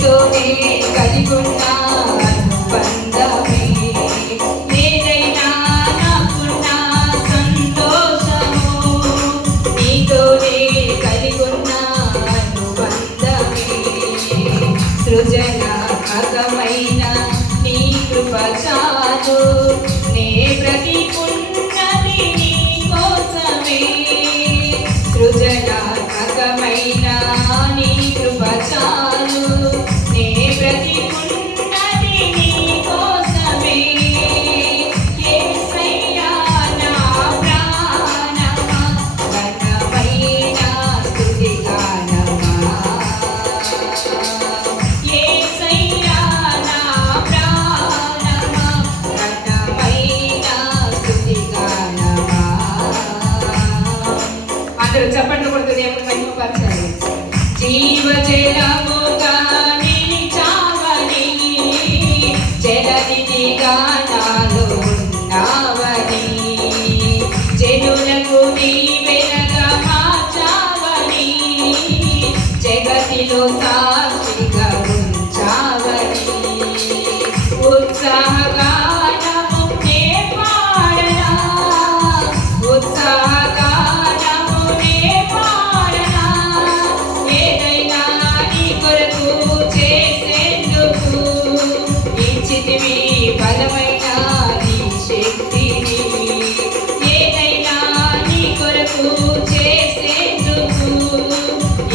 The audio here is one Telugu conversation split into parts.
నీతోనే కలిగున్న అనుబంధమే ఏదైనా నాకున్న సంతోషము నీతోనే కలిగున్న అనుబంధమే సృజనాత్మకమైన నీ కృప చాలు నే బ్రతికున్నది నీ కోసమే సృజనాత్మకమైన నీ కృప చాలు నే బ్రతికున్నది నీ కోసమే యేసయ్యా నా ప్రాణమా ఘనమైన స్తుతి గానమా యేసయ్యా నా ప్రాణమా ఘనమైన స్తుతి గానమా అందరూ చప్పట్లు కొడుతూ దేవుని మహిమపరచాలి జీవజలముగా నిలిచావని జలనిధిగా నాలో ఉన్నావని జనులకు నీ వెనక మార్చావని జగతిలో సాక్షిగా ఉంచావని ఉత్సాహగానము నే పాడనా ఉత్సాహగానము నే పాడనా ఏదైనా నీ కొరకు చేసేందుకు ఇచ్చితివి బలమైన నీ శక్తిని ఏదైనా నీ కొరకు చేసేందుకు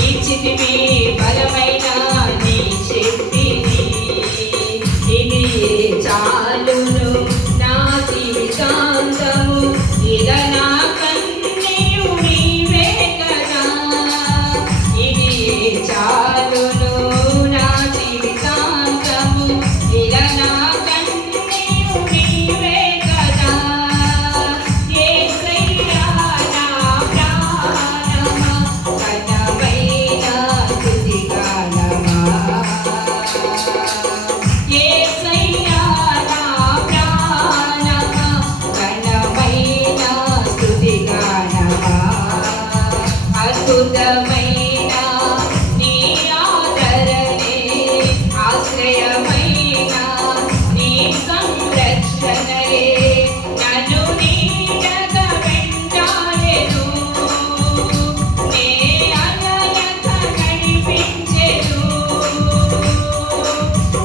ఇచ్చితివి బలమైన నీ శక్తిని ఇది చాలును నా జీవితాంతము ఇలా నా కన్నీయు నీవే కదా ఇది చాలును నా జీవితాంతము ఇలా నా కన్నీయు నీవే కదా యేసయ్యా నా ప్రాణమా ఘనమైన స్తుతి గానమా యేసయ్యా నా ప్రాణమా ఘనమైన స్తుతి గానమా అద్భుతమైన నీ ఆదరణే ఆశ్రయమైన నీ సంరక్షణయే నన్ను నీడగా వెంటాడెను నే అనలక నడిపించెను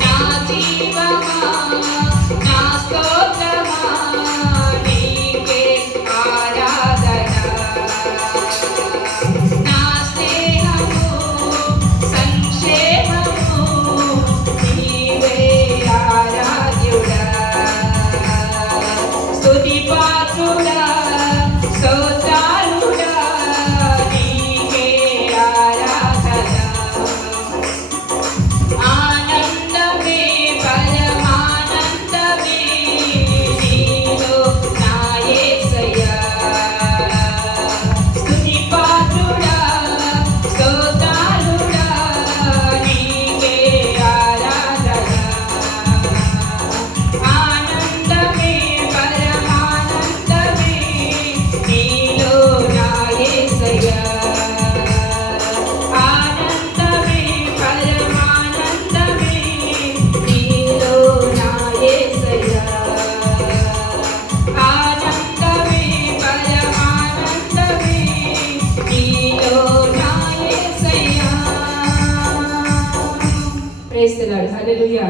నా జీవమా నా స్తోత్రమా నీకే ఆరాధన నా స్నేహము సంక్షేమము నీవే ఆరాధ్యుడా స్తుతి పాత్రుడా స్తోత్రాలుడా నీకే ఆరాధన ఆనందమే పరమానందమే నీలో నా యేసయ్యా స్తుతి పాత్రుడా స్తోత్రాలుడా నీకే ఆరాధన ఆనందమే పరమానందమే నీలో నా యేసయ్యా ఆనందమే పరమానందమే నీలో నా యేసయ్యా ఆనందమే పరమానందమే నీలో నా యేసయ్యా ప్రైజ్ ది లార్డ్ హల్లెలూయా